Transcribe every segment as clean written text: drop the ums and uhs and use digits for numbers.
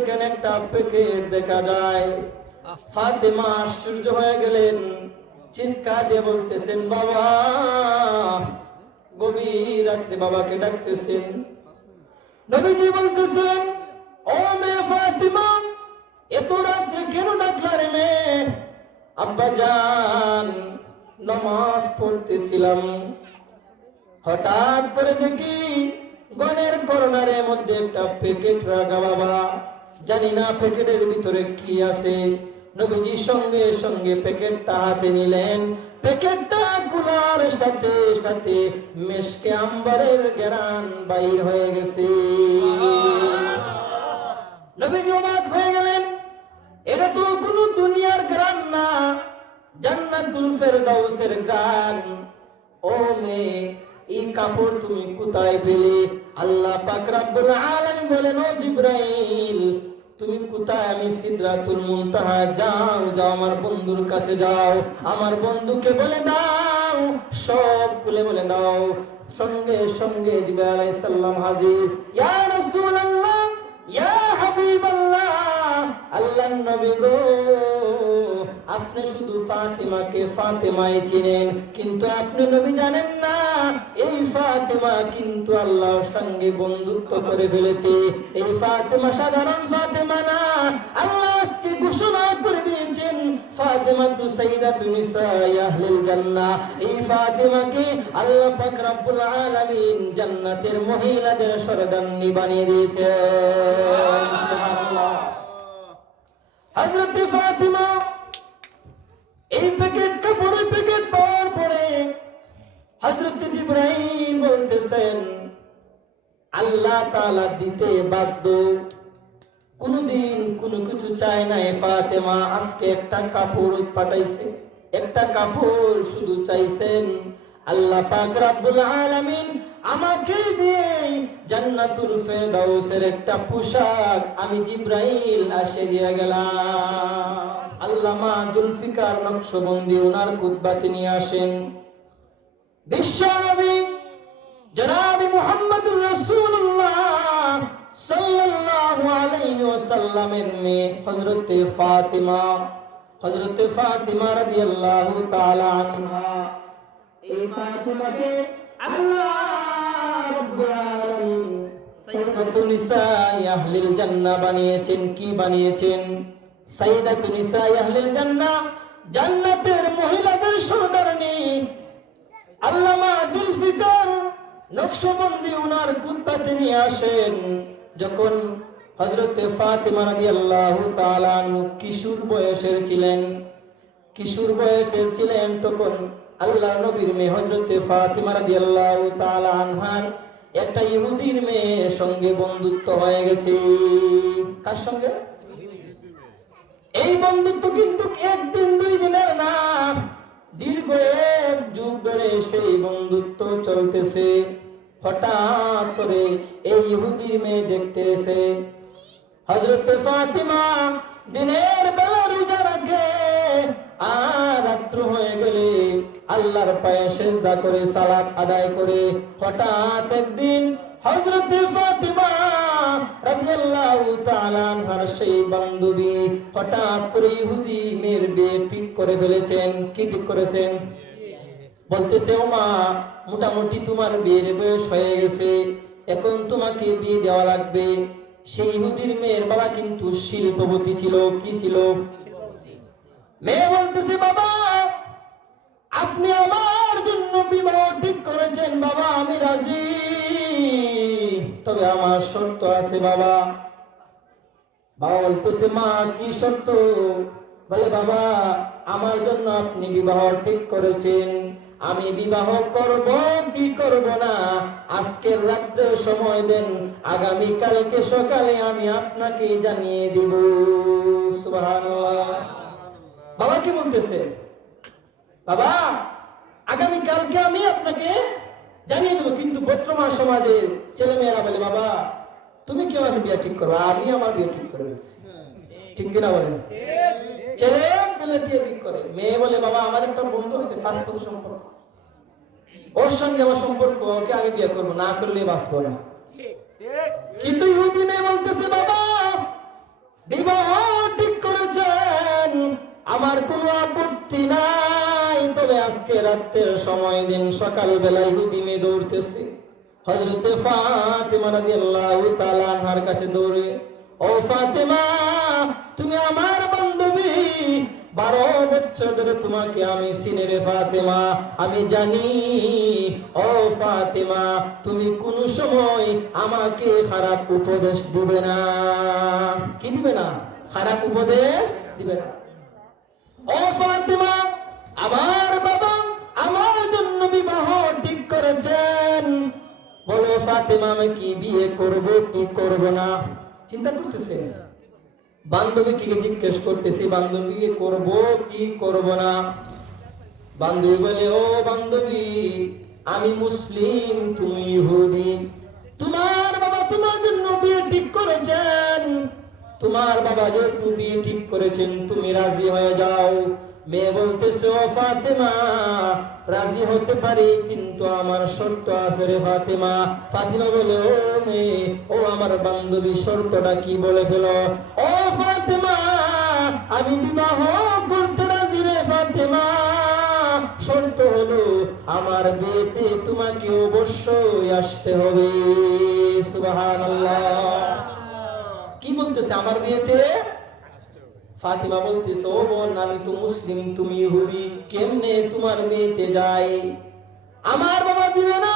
দেখেন একটা প্যাকেট দেখা যায়। ফাতেমা আশ্চর্য হয়ে গেলেন, চিৎকার দিয়ে বলতেছেন, বাবা। গভীর রাত্রে বাবাকে ডাকতেছেন। নবীজি বলতেছেন, ও মেয়ে ফাতেমা, এত রাত্রে কেন ডাকলা রে মেয়ে? আব্বা জান, নামাজ পড়তেছিলাম, হঠাৎ করে দেখি গনের কর্নারের মধ্যে একটা প্যাকেট রাখা বাবা। জানি না প্যাকেটের ভিতরে কি আছে। নবীজি সঙ্গে সঙ্গে প্যাকেটটা হাতে নিলেন। প্যাকেটটা খোলার সাথে সাথে মেশকে আম্বরের ঘ্রাণ বাইর হয়ে গেছে। নবীজি অবাক হয়ে গেলেন, এটা তো কোনো দুনিয়ার ঘ্রাণ না, জান্নাতুল ফেরদাউসের ঘ্রাণ। ও মেয়ে, এই কাপড় তুমি কোথায় পেলে? আল্লাহ পাক রব্বুল আলামিন বলেন, ও জিবরাইল, তুমি কোথায়? আমি সিদরাতুল মুনতাহা। যাও যাও, আমার বন্ধুর কাছে যাও, আমার বন্ধুকে বলে দাও, সব খুলে বলে দাও। সঙ্গে সঙ্গে জিবরাইল আলাইহিস সালাম হাজির। ইয়া রাসূলুল্লাহ, ইয়া হাবিবাল্লাহ, আল্লাহর নবী গো, আপনি শুধু ফাতেমাকে ফাতেমাই চিনেন, কিন্তু আপনি নবী জানেন না, এই ফাতেমা কিন্তু আল্লাহর সঙ্গে বন্ধুত্ব করে ফেলেছে। এই ফাতেমা সাধারণ ফাতেমা না, আল্লাহ আজকে ঘোষণা করে দিয়েছেন, ফাতেমা তু সাইয়্যিদাতু নিসাই আহলিল জান্নাহ। এই ফাতেমাকে আল্লাহ পাক রব্বুল আলামিন জান্নাতের মহিলাদের সরদারনি বানিয়ে দিয়েছেন। সুবহানাল্লাহ। হযরত ফাতেমা এই প্যাকেট কাপড়ের প্যাকেট পাওয়ার পরে হযরত জিবরাইল বলতেছেন, আল্লাহ তাআলা দিতে বাধ্য, কোনদিন কোনো কিছু চায় না। ফাতেমা আজকে একটা কাপড় পাঠাইছে, একটা কাপড় শুধু চাইছেন। আল্লাহ পাক রব্বুল আলামিন আমাকে দিয়ে জান্নাতুল ফেরদাউসের একটা পোশাক আমি জিবরাইল আসে দিয়ে গেলাম। আল্লামা জুলফিকার নকশবন্দি ওনার খুতবা তিনি আসেন। বিশ্ব নবী জনাব মুহাম্মদুর রাসূলুল্লাহ সাল্লাল্লাহু আলাইহি ওয়াসাল্লামের মেয়ে হযরতে ফাতেমা, হযরতে ফাতেমা রাদিয়াল্লাহু তাআলা আনহা, এই ফাতেমাকে আল্লাহ রাব্বুল আলামিন সাইয়্যিদাতুন নিসাই আহলিল জান্নাহ বানিয়েছেন। কি বানিয়েছেন? সাইয়্যিদাতুন নিসাই আহলিল জান্নাহ, জান্নাতের মহিলাদের সরদারনি। আল্লামা জুলফিকার নকশবন্দি ওনার খুতবা তিনি আসেন। যখন হযরতে ফাতেমা রাদিয়াল্লাহু তাআলা কিশোর বয়সের ছিলেন, কিশোর বয়সের ছিলেন, তখন আল্লাহ নবীর মেয়ে হযরতে ফাতেমা রাদিয়াল্লাহু তাআলা আনহার একটা ইহুদির মেয়ের সঙ্গে বন্ধুত্ব হয়ে গেছে। কার সঙ্গে? এই বন্ধুত্ব কিন্তু একদিন দুই দিনের না, দীর্ঘ এক যুগ ধরে সেই বন্ধুত্ব চলতেছে। হঠাৎ করে এই ইহুদির মেয়ে দেখতে এসে হযরতে ফাতেমা দিনের বেলা রোজা রাখে, আর রাত্র হয়ে গেলে আল্লাহর পায়ে সিজদা করে সালাত আদায় করে। হঠাৎ একদিন হযরতে ফাতেমা রাদিয়াল্লাহু তাআলা আনহার সেই বান্ধবী হঠাৎ করে ইহুদি মেয়ের বিয়ে ঠিক করে ফেলেছেন। কি ঠিক করেছেন? বলতেছে, ও মা, মোটামুটি তোমার বিয়ের বয়স হয়ে গেছে, এখন তোমাকে বিয়ে দেওয়া লাগবে। সেই ইহুদির মেয়ের বাবা কিন্তু শিল্পপতি ছিল। কি ছিল? মেয়ে বলতেছে, বাবা, আপনি আমার জন্য বিবাহ ঠিক করেছেন, বাবা আমি রাজি, তবে আমার শর্ত আছে বাবা। বাবা বলতেছে, মা কি শর্ত? বলে, বাবা, আমার জন্য আপনি বিবাহ ঠিক করেছেন, আমি বিবাহ করব কি করব না আজকের রাত্রে সময় দেন, আগামী কালকে সকালে আমি আপনাকে জানিয়ে দিব। সুবহানাল্লাহ। বাবা কি বলতেছে? বাবা, আগামী কালকে আমি আপনাকে জানিয়ে দেবো। কিন্তু বর্তমান সমাজে ছেলে মেয়েরা বলে, বাবা তুমি কি আমার বিয়ে ঠিক করো? আমি আমার বিয়ে ঠিক করে দিচ্ছি। ঠিক কিনা বলেন? ছেলে ছেলে বিয়ে ঠিক করে, মেয়ে বলে, বাবা আমার একটা বন্ধু আছে, ফাঁসপত সম্পর্ক, ওর সঙ্গে আমার সম্পর্ক, ওকে আমি বিয়ে করবো, না করলে বাঁচবো না। কিন্তু ইহুদি মেয়ে বলতেছে, বাবা বিবাহ ঠিক করেছেন, আমার কোনো আপত্তি নাই, তবে আজকে রাতের সময় দিন, সকাল বেলায় ইহুদি মেয়ে দৌড়তেছে। হযরতে ফাতেমা রাদিয়াল্লাহু তাআলা আনহার কাছে দৌড়ে, ও ফাতেমা, তুমি আমার বান্ধবী, 12 বছর ধরে তোমাকে আমি চিনি রে ফাতেমা, আমি জানি ও ফাতেমা তুমি কোন সময় আমাকে খারাপ উপদেশ দিবে না। কি দিবে না? খারাপ উপদেশ দিবে না। ও ফাতেমা, আমার বাবা আমার জন্য বিবাহ ঠিক করেছেন, বলো ফাতেমা আমি কি বিয়ে করব কি করব না? চিন্তা করতেছে। বান্ধবীকে জিজ্ঞেস করতেছি, বান্ধবী করব কি করব না? বান্ধবী বলে, ও বান্ধবী, আমি মুসলিম, তুমি ইহুদি, তোমার বাবা তোমার জন্য বিয়ে ঠিক করেছেন, তোমার বাবা যেহেতু বিয়ে ঠিক করেছেন তুমি রাজি হয়ে যাও। মেয়ে বলতেছে, ও ফাতেমা, রাজি হতে পারি, কিন্তু আমার শর্ত আছে রে ফাতেমা। ফাতেমা বলে, ও মেয়ে, ও আমার বান্ধবী, শর্তটা কি বলে ফেলো। ও ফাতেমা, আমি বিবাহ করতে রাজি রে ফাতেমা, শর্ত হলো আমার বিয়েতে তোমাকে অবশ্যই আসতে হবে। সুবহানাল্লাহ। কি বলতেছে? আমার বিয়েতে? ফাতিমা বলতেছে, ও বোন, আমি তো মুসলিম, তুমি ইহুদি, কেমনে তোমার বিয়েতে যাই? আমার বাবা দিবে না,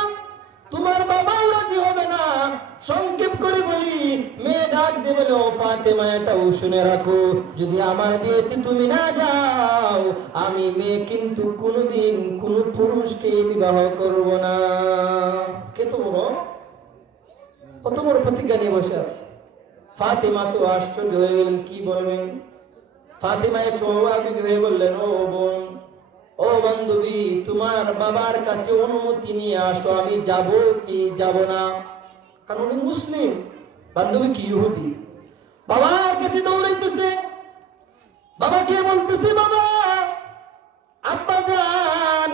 তোমার বাবাও রাজি হবে না। সংক্ষেপ করে বলি, মেয়ে ডাক দিয়ে বলে, ও ফাতেমা, এটাও শুনে রাখো, যদি আমার বিয়েতে তুমি না যাও, আমি মেয়ে কিন্তু কোনোদিন কোন পুরুষকে বিবাহ করব না। কে তো বড়, কত বড় প্রতিজ্ঞা নিয়ে বসে আছে। ফাতেমা তো আশ্চর্য হয়ে গেলেন, কি বলবেন? ফাতেমা এক স্বাভাবিক হয়ে বললেন, ও বোন, ও বান্ধবী, তোমার বাবার কাছে অনুমতি নিয়ে আসো, আমি যাব কি যাব না? কারণ উনি মুসলিম, বান্ধবী কি ইহুদি। বাবার কাছে দৌড়াইতেছে, বাবাকে বলতেছে, বাবা, আব্বা জান,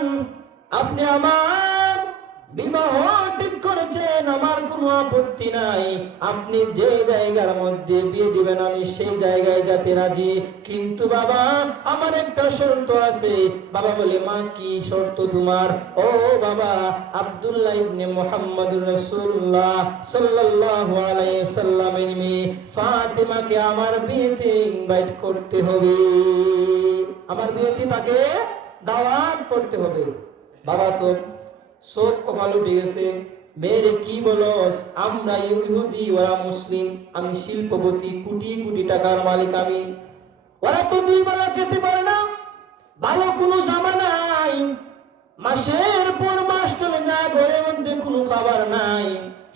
আপনি আমার বিবাহ ঠিক করেছেন, আমার কোনো আপত্তি নাই, আপনি যে জায়গার মধ্যে বিয়ে দিবেন আমি সেই জায়গায় যেতে রাজি, কিন্তু বাবা আমার একটা শর্ত আছে। বাবা বলে, মা কি শর্ত তোমার? ও বাবা, আব্দুল্লাহ ইবনে মুহাম্মদুর রাসূলুল্লাহ সাল্লাল্লাহু আলাইহি সাল্লামের মেয়ে ফাতেমাকে আমার বিয়েতে ইনভাইট করতে হবে, আমার বিয়েতে তাকে দাওয়াত করতে হবে। বাবা তো সব কপাল উঠে গেছে, মেয়েরে কি বলো, আমরা ইহুদি, ওরা মুসলিম, আমি শিল্পপতি, কোটি কোটি টাকার মালিক আমি, ওরা তো 2 বেলা খেতে পারে না, ভালো কোনো জামা নাই, মাসের পর মাস চলে যায়, ঘরের মধ্যে কোনো খাবার নাই,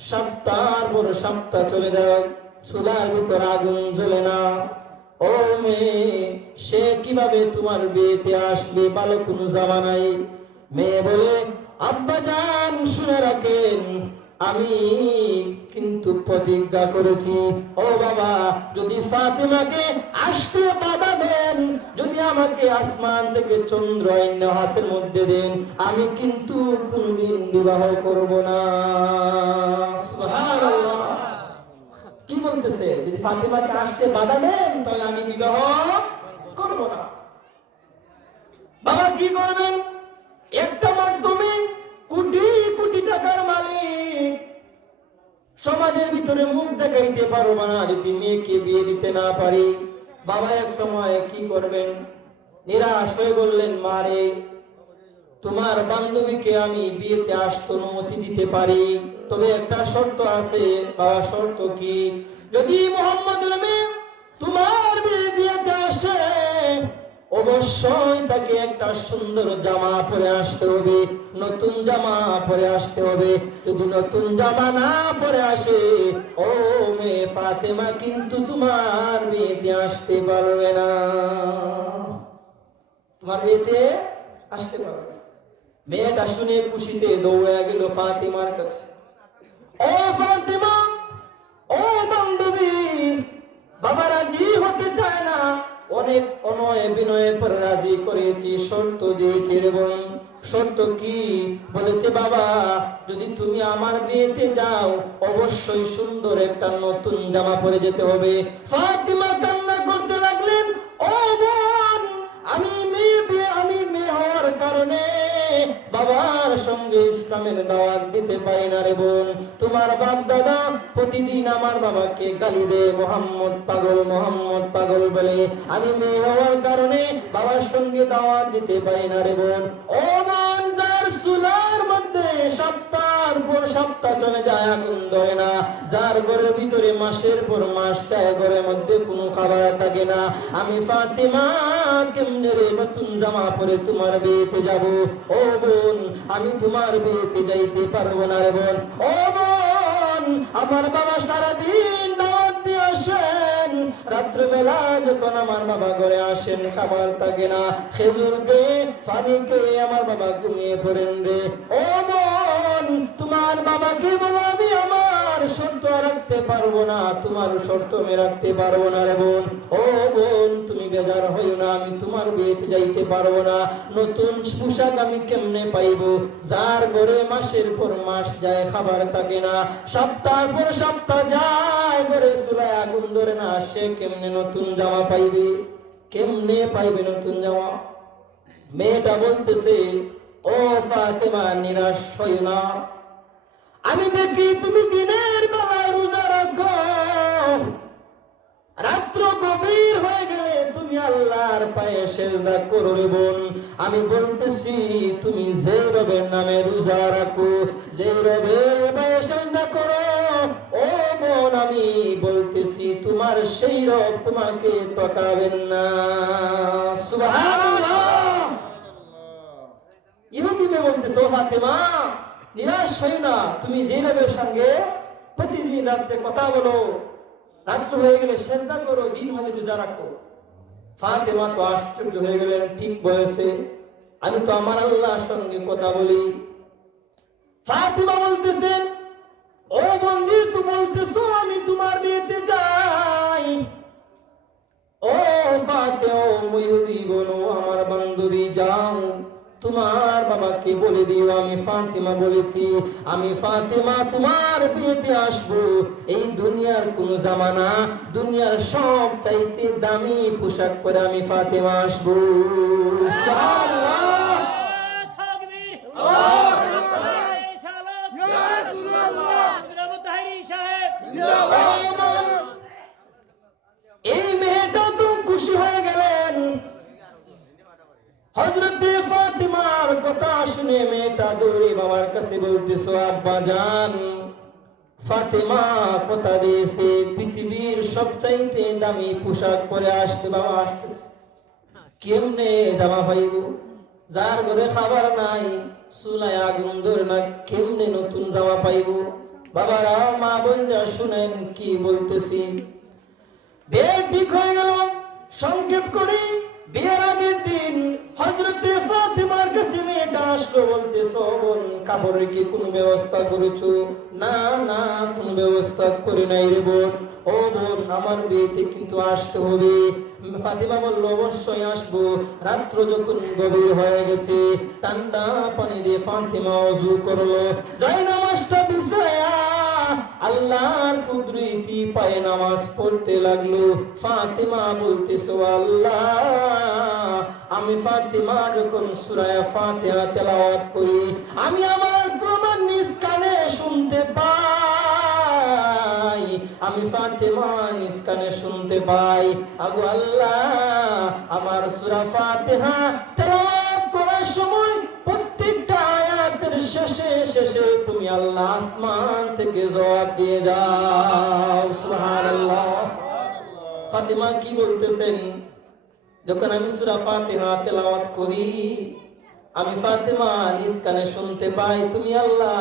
সপ্তাহের পর সপ্তাহ চলে যায়, চুলার ভিতর আগুন জ্বলে না। ও মেয়ে, সে কিভাবে তোমার বিয়েতে আসবে, ভালো কোনো জামা নাই? মেয়ে বলে, আব্বা জান শুনে রাখেন, আমি কিন্তু প্রতিজ্ঞা করেছি, ও বাবা, যদি ফাতেমাকে আসতে বাধা দেন, যদি আমাকে আসমান থেকে চন্দ্র আইনা হাতের মধ্যে দেন, আমি কিন্তু কোনদিন বিবাহ করব না। সুবহানাল্লাহ। কি বলতেছে? যদি ফাতেমাকে আসতে বাধা দেন তাহলে আমি বিবাহ করব না। বাবা কি করবেন? একটা মাধ্যমে কোটি কোটি টাকার মালিক, সমাজের ভিতরে মুখ দেখাইতে পারবো না যদি মেয়েকে বিয়ে দিতে না পারি। বাবা এক সময় কি করবেন? নিরাশ হয়ে বললেন, মারে, তোমার বান্ধবীকে আমি বিয়েতে আসতে অনুমতি দিতে পারি, তবে একটা শর্ত আছে। বাবা, শর্ত কি? যদি মুহাম্মদের মেয়ে তোমার বিয়েতে আসে, অবশ্যই তাকে একটা সুন্দর জামা পরে আসতে হবে, নতুন জামা পরে আসতে হবে। যদি নতুন জামা না পরে আসে, ও মেয়ে ফাতেমা কিন্তু তোমার বিয়েতে আসতে পারবে না, তোমার বিয়েতে আসতে পারবে না। মেয়েটা শুনে খুশিতে দৌড়ে গেল ফাতেমার কাছে। ও ফাতেমা, ও বান্ধবী, বাবা রাজি হতে চায় না, অনেক অনয় বিনয় পর রাজি করেছি, শর্ত দিয়েছি এবং শর্ত কি? বলেছে বাবা, যদি তুমি আমার বিয়েতে যাও অবশ্যই সুন্দর একটা নতুন জামা পরে যেতে হবে। ফাতিমা কান্না করতে লাগলেন, ও বোন, আমি মেয়ে হওয়ার কারণে বাবার সঙ্গে ইসলামের দাওয়াত দিতে পারি না রে বোন। তোমার বাপ দাদা প্রতিদিন আমার বাবাকে গালি দেয়, মোহাম্মদ পাগল, মোহাম্মদ পাগল বলে। আমি মেয়ে হওয়ার কারণে বাবার সঙ্গে দাওয়াত দিতে পারি না রে বোন। ও বোন, যার চুলার মধ্যে সপ্তাহের পর সপ্তাহ চলে যায়, আগুন ধরে না, যার ঘরের ভিতরে মাসের পর মাস যায়, ঘরের মধ্যে কোনো খাবার থাকে না, আমি ফাতিমা কেমনে রে নতুন জামা পরে তোমার বিয়েতে যাব? ও বোন, আমি তোমার বিয়েতে যাইতে পারবো না রে বোন। ও বোন, আমার বাবা সারাদিন দাওয়াত দিয়ে আসেন, রাত্রেবেলা যখন আমার বাবা ঘরে আসেন খাবার থাকে না, খেজুরকে পানিকে আমার বাবা ঘুমিয়ে পড়েন রে। ও বোন, তোমার বাবাকে বলো আমি আমার শর্ত রাখতে পারবো না, তোমার শর্ত আমি রাখতে পারবো না রে বোন। ও বোন, তুমি বেজার হইও না, আমি তোমার বিয়েতে যাইতে পারবো না। নতুন পোশাক আমি কেমনে পাইবো? যার ঘরে মাসের পর মাস যায়, খাবার থাকে না, সপ্তাহ পর সপ্তাহ যায়, ঘরে চুলায় আগুন ধরে না, সে কেমনে নতুন জামা পাইবে? কেমনে পাইবে নতুন জামা? মেয়েটা বলতেছে, ও ফাতেমা, নিরাশ হইও না, আমি দেখি তুমি দিনের বেলায় রোজা রাখো, রাত্র গভীর হয়ে গেলে তুমি আল্লাহর পায়ে সেজদা করো রে বোন। আমি বলতেছি, তুমি যে রবের নামে রোজা রাখো, যে রবের পায়ে সেজদা করো, ও বোন, আমি বলতেছি তোমার সেই রব তোমাকে ঠকাবেন না। সুবহানাল্লাহ। ইহুদি মেয়ে বলতেছে, ও ফাতেমা, নিরাশ হই না, তুমি যে রবের সঙ্গে প্রতিদিন রাত্রে কথা বলো, রাত্র হয়ে গেলে সেজদা করো, দিন হলে রোজা রাখো। ফাতেমা তো আশ্চর্য হয়ে গেলেন, ঠিক বয়সে আমি তো আমার আল্লাহর সঙ্গে কথা বলি। ফাতেমা বলতেছেন, ও বন্ধু, তুমি বলতেছো আমি তোমার বিয়েতে যাই। ও ফাতেমা, ও ইহুদি বোন, আমার বান্ধবী, যাও তোমার বাবাকে বলে দিও আমি ফাতিমা বলেছি, আমি ফাতিমা তোমার বিয়েতে আসবো। এই দুনিয়ার কোন জামানা, দুনিয়ার সব চাইতে দামি পোশাক পরে আমি ফাতিমা আসবো। সুবহানাল্লাহ। তাকবীর। আল্লাহু আকবার। ইনশাআল্লাহ। ইয়া রাসূলুল্লাহ। হযরত তাহরি সাহেব জিন্দাবাদ। এই মেয়েটা তো খুশি হয়ে গেলেন। হযরত ফাতিমার কথা শুনে মেয়েটা দৌড়ে বাবার কাছে বলতেছে, আব্বা জান, ফাতিমা কথা দিয়েছে পৃথিবীর সবচাইতে দামি পোশাক পরে আসতে, বাবা আসতেছে, কেমনে জামা পাইব? যার ঘরে খাবার নাই, চুলায় আগুন ধরে না, কেমনে নতুন জামা পাইব? বাবারা, মা বোনরা শুনেন কি বলতেছি। বিয়ে ঠিক হয়ে গেল। সংক্ষেপ করি, বিয়ের আগের দিন হযরতে ফাতিমার কাছে মেয়েটা আসলো, বলতেছো, বোন, কাপড়ের কি কোনো ব্যবস্থা করেছো? না না, কোনো ব্যবস্থা করি নাই রে বোন। ও বোন, আমার বিয়েতে কিন্তু আসতে হবে। ফাতিমা বলল, অবশ্যই আসবো। রাত্র যখন গভীর হয়ে গেছে, ঠান্ডা পানি দিয়ে ফাতিমা ওযু করলো, যাই নামাজটা বিছায়া আল্লাহর কুদরতি পায়ে নামাজ পড়তে লাগলো। ফাতিমা বলতেছে, আল্লাহ, আমি ফাতিমা যখন সূরা ফাতিহা তেলাওয়াত করি, আমি আমার প্রমাণ নিজ কানে শুনতে পাই, আমি ফাতিমা নিজ কানে শুনতে পাই। আগো আল্লাহ, আমার সূরা ফাতিহা তেলাওয়াত করার সময় প্রত্যেকটা আয়াতের শেষে শেষে তুমি আল্লাহ আসমান থেকে জবাব দিয়ে যাও। সুবহানাল্লাহ। ফাতিমা কি বলতেছেন, যখন আমি সূরা ফাতিহা তেলাওয়াত করি, আমি ফাতিমা নিজ কানে শুনতে পাই, তুমি আল্লাহ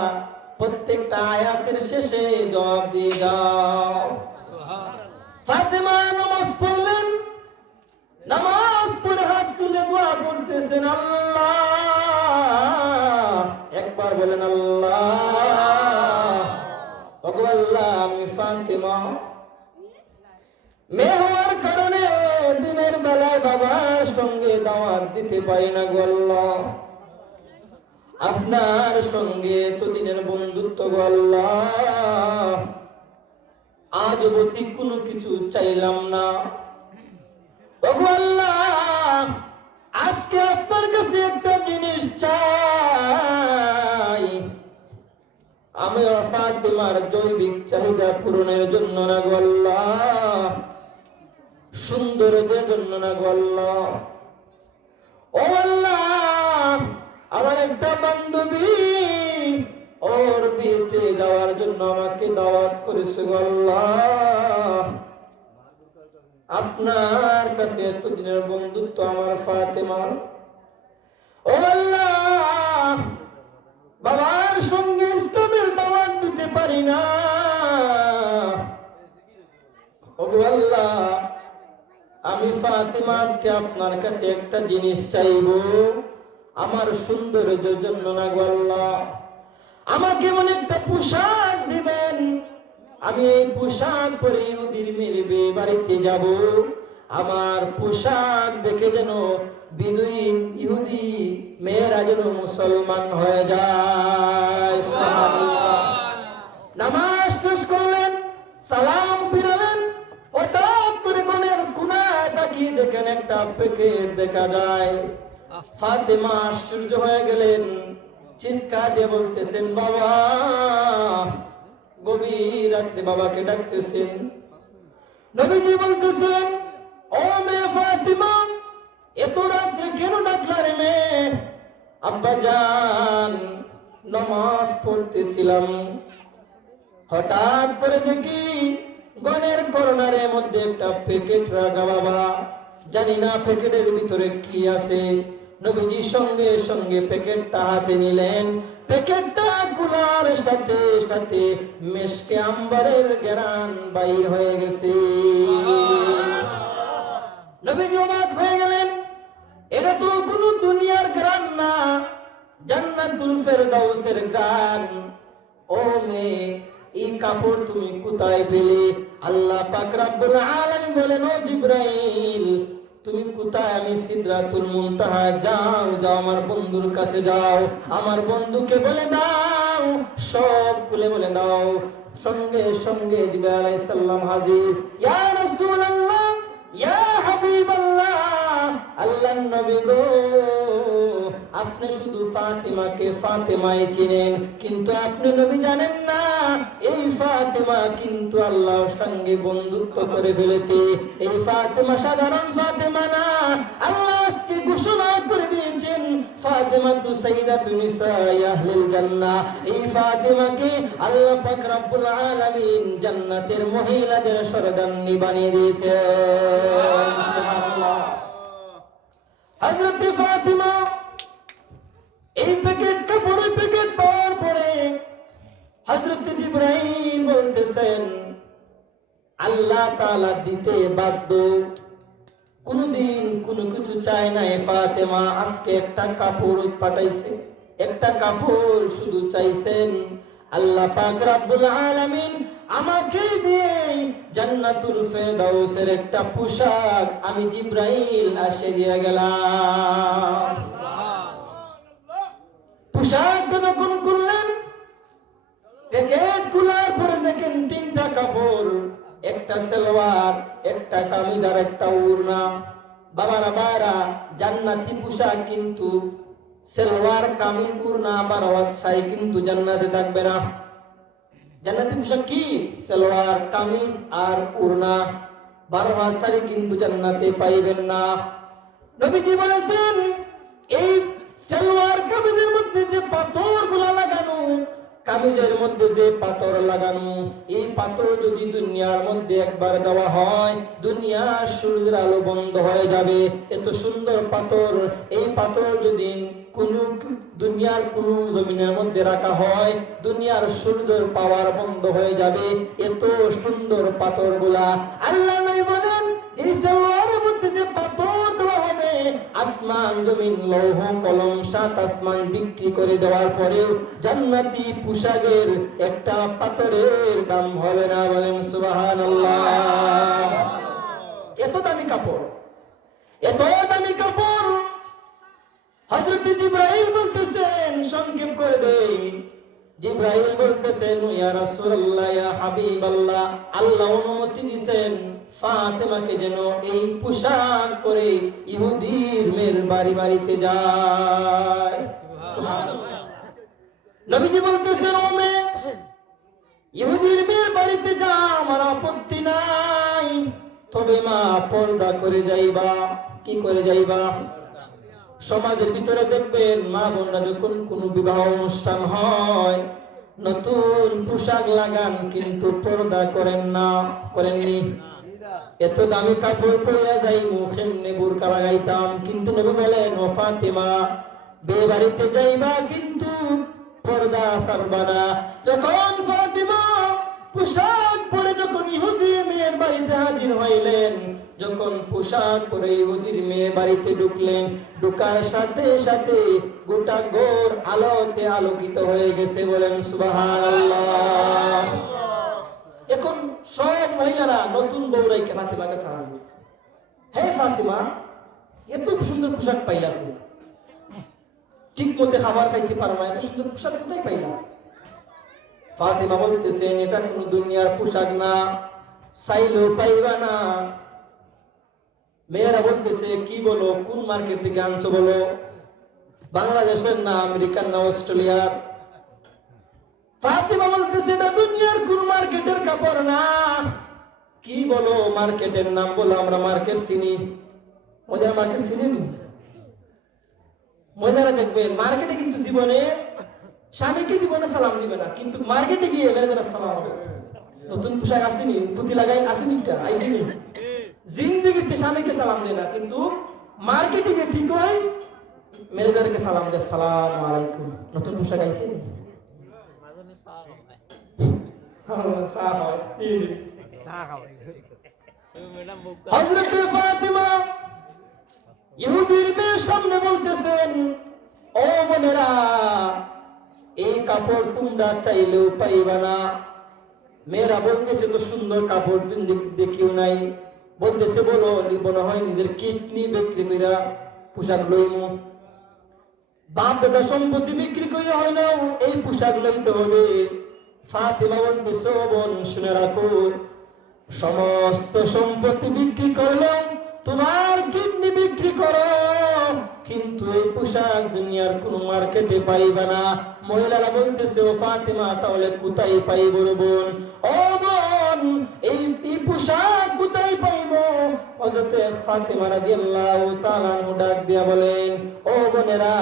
প্রত্যেকটা আয়াতের শেষে জবাব দিয়ে যাও। ফাতিমা নামাজ পড়লেন, নামাজ পড়ে হাত তুলে দোয়া করতেছেন, আল্লাহ, একবার বলেন আল্লাহ। ওগো আল্লাহ, আমি ফাতিমা মেয়ে হওয়ার কারণে দিনের বেলায় বাবার সঙ্গে দাওয়াত দিতে পারি না গো আল্লাহ। আপনার সঙ্গে এতদিনের বন্ধুত্ব গো আল্লাহ, আজ অবধি কোনো কিছু চাইলাম না। ওগো আল্লাহ, আজকে আপনার কাছে একটা জিনিস চাই। আমি ফাতেমার জৈবিক চাহিদা পূরণের জন্য না গো আল্লাহ, সৌন্দর্যের জন্য না গো আল্লাহ। ও আল্লাহ, আমার একটা বান্ধবী ওর বিয়েতে যাওয়ার জন্য আমাকে দাওয়াত করেছে গো আল্লাহ। আপনার কাছে এতদিনের বন্ধুত্ব আমার ফাতেমার। ও আল্লাহ, বাবার সঙ্গে ইসলামের দাওয়াত দিতে পারি না। ও আল্লাহ, আমি ফাতেমা আজকে আপনার কাছে একটা জিনিস চাইবো, আমার সৌন্দর্যের জন্য না গো আল্লাহ। আমাকে এমন একটা পোশাক দিবেন, আমি এই পোশাক পরে ইহুদির মেয়ের বিয়ে বাড়িতে যাব। আমার পোশাক দেখে যেন বিদুইন ইহুদি মেয়েরা যেন মুসলমান হয়ে যায়। নামাজ শেষ করলেন, সালাম ফিরালেন, হঠাৎ করে কোণের কোনায় তাকিয়ে দেখেন একটা প্যাকেট দেখা যায়। ফাতেমা আশ্চর্য হয়ে গেলেন, চিৎকার দিয়ে বলতেছেন, বাবা। গভীর রাত্রে বাবাকে ডাকতেছেন। নবীজি বলতেছেন, ও মেয়ে ফাতেমা, এত রাত্রে কেন ডাকলা রে মেয়ে? আব্বা জান, নামাজ পড়তেছিলাম, হঠাৎ করে দেখি গনের কর্নারের মধ্যে একটা প্যাকেট রাখা বাবা। জানি না প্যাকেটের ভিতরে কি আছে। নবীজি সঙ্গে সঙ্গে প্যাকেটটা হাতে নিলেন। প্যাকেটটা খোলার সাথে সাথে মেশকে আম্বরের ঘ্রাণ বাইর হয়ে গেছে। নবীজি অবাক হয়ে গেলেন, এটা তো কোনো দুনিয়ার ঘ্রাণ না, জান্নাতুল ফেরদাউসের ঘ্রাণ। ও মেয়ে, এই কাপড় তুমি কোথায় পেলে? আল্লাহ পাক রব্বুল আলামিন বলেন, ও জিবরাইল, তুমি কোথায়? আমি সিদরাতুল মুনতাহা। যাও যাও, আমার বন্ধুর কাছে যাও, আমার বন্ধুকে বলে দাও, সব খুলে বলে দাও। সঙ্গে সঙ্গে জিবরাইল আলাইহিস সালাম হাজির। ইয়া রাসূলুল্লাহ, ইয়া হাবিবাল্লাহ, আল্লাহর নবী গো, আপনি শুধু ফাতেমাকে ফাতেমাই চিনেন, কিন্তু আপনি নবী জানেন না এই ফাতেমা কিন্তু আল্লাহর সঙ্গে বন্ধুত্ব করে ফেলেছে। এই ফাতেমা সাধারণ ফাতেমা না, আল্লাহ আজকে ঘোষণা করে দিয়েছেন, ফাতেমা তু সাইয়্যিদাতু নিসাই আহলিল জান্নাহ। এই ফাতেমাকে আল্লাহ পাক রব্বুল আলামিন জান্নাতের মহিলাদের সরদারনি বানিয়ে দিয়েছেন। সুবহানাল্লাহ। হযরত ফাতেমা এই প্যাকেট কাপড়ের প্যাকেট পাওয়ার পরে হযরত জিবরাইল বলতেছেন, আল্লাহ তাআলা দিতে বাধ্য, কোনদিন কোনো কিছু চায় না। ফাতেমা আজকে একটা কাপড় পাঠাইছে, একটা কাপড় শুধু চাইছেন। আল্লাহ পাক রব্বুল আলামিন আমাকে দিয়ে জান্নাতুল ফেরদাউসের একটা পোশাক আমি জিবরাইল আসে দিয়ে গেলাম। পোশাকটা যখন খুললেন, প্যাকেট খোলার পরে দেখেন তিনটা কাপড়, একটা সালোয়ার, একটা কামিজ আর একটা ওড়না। বাবারা বারা, জান্নাতি পোশাক কিন্তু সালোয়ার কামিজ ওড়না বারোয়াত ছাই কিন্তু জান্নাতে থাকবে না। জান্নাতি পোশাক কি? সালোয়ার কামিজ আর ওড়না, বারোয়াত ছাই কিন্তু জান্নাতে পাইবেন না। নবীজি বলেছেন, এই সালোয়ার কামিজের মধ্যে যে পাথরগুলো লাগানো, কামিজের মধ্যে যে পাথর লাগানো, এই পাথর যদি দুনিয়ার মধ্যে একবার দেওয়া হয়, দুনিয়ার সূর্যের আলো বন্ধ হয়ে যাবে। এত সুন্দর পাথর, এই পাথর যদি কোন দুনিয়ার কোন জমিনের মধ্যে রাখা হয়, দুনিয়ার সূর্যের পাওয়ার বন্ধ হয়ে যাবে। এত সুন্দর পাথরগুলা আল্লাহ নবী বলেন, এই সালোয়ারের মধ্যে যে পাথর দেওয়া হবে, আসমান জমিন লৌহ কলম সাত আসমান বিক্রি করে দেওয়ার পরেও জান্নাতি পোশাকের একটা পাথরের দাম হবে না। বলেন সুবহানাল্লাহ। এত দামি কাপড়, এত দামি কাপড় হযরত জিবরাইল বলতেছেন, সংক্ষেপ করে দেই, জিবরাইল বলতেছেন, ইয়া রাসূলুল্লাহ, ইয়া হাবিবাল্লাহ, আল্লাহ অনুমতি দিবেন ফাতেমাকে যেন এই পোশাক পরে ইহুদির মেয়ের বাড়িতে যায়। সুবহানাল্লাহ। নবীজি বলতেছেন, ও মেয়ে, ইহুদির মেয়ের বাড়িতে যা, আমার আপত্তি নাই, তবে মা পর্দা করে যাইবা। কি করে যাইবা? সমাজের ভিতরে দেখবেন মা বোনরা যখন কোনো বিবাহ অনুষ্ঠান হয় নতুন পোশাক লাগান, কিন্তু পর্দা করেন না। করেননি? এত দামি কাপড় পরিয়া যাই, মুখে বোরকা লাগাইতাম, কিন্তু নবী বলেন, ও ফাতেমা, বিয়ে বাড়িতে যাইবা কিন্তু পর্দা ছাড়বা না। যখন ফাতেমা পোশাক পরে যখন ইহুদির মেয়ের বাড়িতে হাজির হইলেন, যখন পোশাক পরে ইহুদির মেয়ের বাড়িতে ঢুকলেন, ঢুকার সাথে সাথে গোটা ঘর আলোতে আলোকিত হয়ে গেছে। বলেন সুবহানাল্লাহ। এখন সব মহিলারা নতুন বউরাইকে ফাতেমার কাছে হাজির। হে ফাতেমা, এত সুন্দর পোশাক পাইলা, ঠিক মতো খাবার খাইতে পারো না, এত সুন্দর পোশাক কোথায় পাইলা? ফাতেমা বলতেছেন, এটা কোন দুনিয়ার পোশাক না, চাইলেও পাইবা না। মেয়েরা বলতেছে, কি বলো, কোন মার্কেট থেকে আনছো বলো? বাংলাদেশের না, আমেরিকার না, অস্ট্রেলিয়ার? ফাতেমা বলতেছে, এটা দুনিয়ার কোন মার্কেটের কাপড় না। কি বলো, মার্কেটের নাম বলো, আমরা মার্কেট চিনি। মহিলারা মার্কেট চিনেনি? মহিলারা দেখবেন মার্কেটে কিন্তু জীবনে স্বামীকে জীবনে সালাম দিবে না, কিন্তু মার্কেটে গিয়ে মেয়েদের সালাম। নতুন পোশাক আসেনি, পুঁতি লাগাই আসেনি, আইসিনি, জিন্দেগিতে স্বামীকে সালাম দেয় না, কিন্তু মার্কেটে গিয়ে ঠিক হয় মেয়েদেরকে সালাম দেয়, সালাম আলাইকুম। নতুন পোশাক আইসেনি? হযরত ফাতেমা ইহুদির মেয়ের সামনে বলতেছেন, ও বোনেরা, এই কাপড় তোমরা চাইলেও পাইবা না। মেয়েরা বলতেছে, তো সুন্দর কাপড় দিন দেখিও নাই। বলতেছে, বলো, মনে হয় নিজের কিডনি বিক্রি কইরা পোশাক লইমু, বাপ দাদা সম্পত্তি বিক্রি কইরা হয় না, এই পোশাক লইতে হবে। ফাতেমা বলতেছে, ও বোন, শুনে রাখো, সমস্ত সম্পত্তি বিক্রি করলেও তোমার কিডনি বিক্রি করো, কিন্তু এই পোশাক দুনিয়ার কোন মার্কেটে পাইবা না। মহিলারা বলতেছে, ও ফাতেমা, তাহলে কোথায় পাইব রে বোন? ও বোন, এই পোশাক কোথায় পাইব? হযরত ফাতেমা রাদিয়াল্লাহু তাআলা ডাক দিয়া বলেন, ও বোনেরা,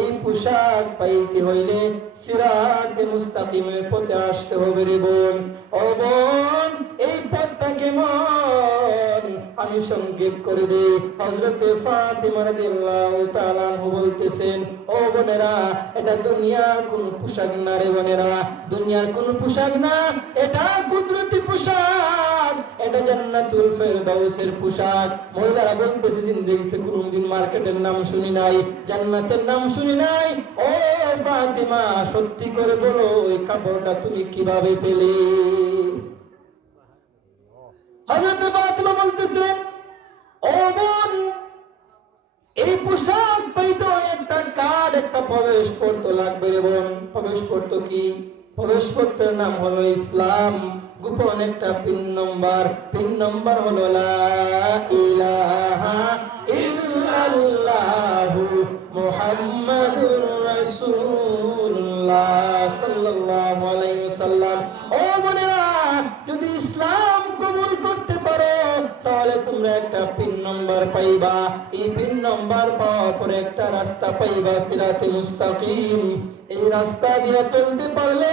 এই পোশাক পাইতে হইলে সিরাতে মুস্তাকিমের পথে আসতে হবে রে বোন। ও বোন, এই পথটা কেমন আমি সংক্ষেপ করে দেই। হযরত ফাতেমা রাদিয়াল্লাহু তাআলা বলতেছেন, ও বোনেরা, এটা দুনিয়ার কোন পোশাক না রে বোনেরা, দুনিয়ার কোন পোশাক না, এটা কুদরতি পোশাক, এটা জান্নাতুল ফেরদাউসের পোশাক। মহিলারা বলতেছে, জিন্দেগিতে কোনদিন মার্কেটের নাম শুনি নাই, জান্নাতের নাম শুনি নাই। ও ফাতেমা, সত্যি করে বলো, এই কাপড়টা তুমি কিভাবে পেলে? হযরত ফাতেমা বলতেছেন, ও বোন, এই পোশাক পাইতে একটা কার্ড, একটা প্রবেশপত্র লাগবে রে বোন। প্রবেশপত্র কি? প্রবেশপত্রের নাম হলো ইসলাম, গোপন একটা পিন নম্বর হলো লা ইলাহা ইল্লাল্লাহু মুহাম্মাদুর রাসূলুল্লাহ সাল্লাল্লাহু আলাইহি ওয়াসাল্লাম। ও বোনেরা, যদি ইসলাম কবুল করতে পারো তাহলে তোমরা একটা পিন নম্বর পাইবা। এই পিন নম্বর পাওয়ার পরে একটা রাস্তা পাইবা, সিরাতে মুস্তাকিম। এই রাস্তা দিয়ে চলতে পারলে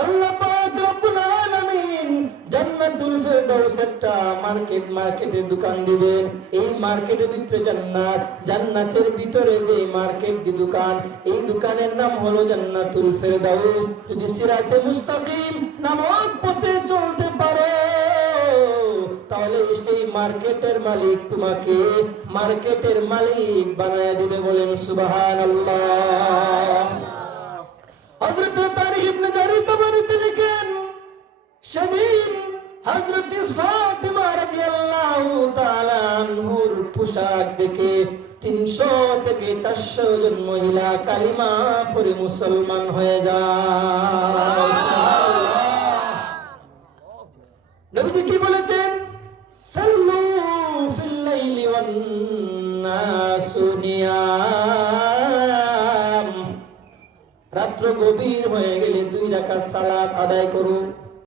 আল্লাহ পাক রব্বুল আলামিন জান্নাতুল ফেরদাউস একটা মার্কেটের দোকান দিবেন। এই মার্কেটের ভিতরে জান্নাত, জান্নাতের ভিতরে যে মার্কেট দি দোকান, এই দোকানের নাম হলো জান্নাতুল ফেরদাউস। যদি সিরাতে মুস্তাকিম নামক পথে চলতে পারো তাহলে সেই মার্কেটের মালিক তোমাকে মার্কেটের মালিক বানায় দিবে। বলেন সুবহানাল্লাহ। হযরত তারিক ইবনে জারির তাবারিতে লিখেন, সেদিন হযরত ফাতেমা রাদিয়াল্লাহু তাআলা আনহুর পোশাক দেখে 300 থেকে 400 জন মহিলা কালিমা পড়ে মুসলমান হয়ে যায়। নবীজি কি বলেছেন? সাল্লু ফিল লাইলি ওয়ান নাসু নিয়াম। রাত্র গভীর হয়ে গেলে 2 রাকাত সালাত আদায় করুন।